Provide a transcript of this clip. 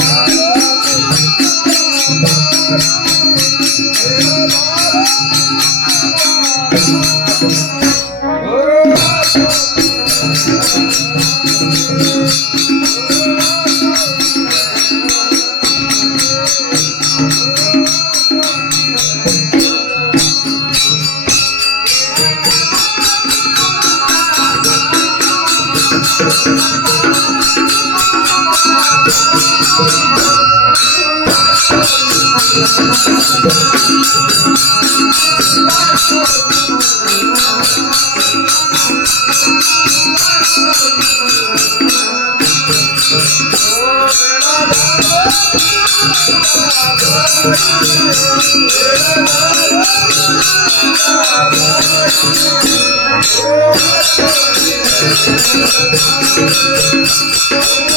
Oh, Oh,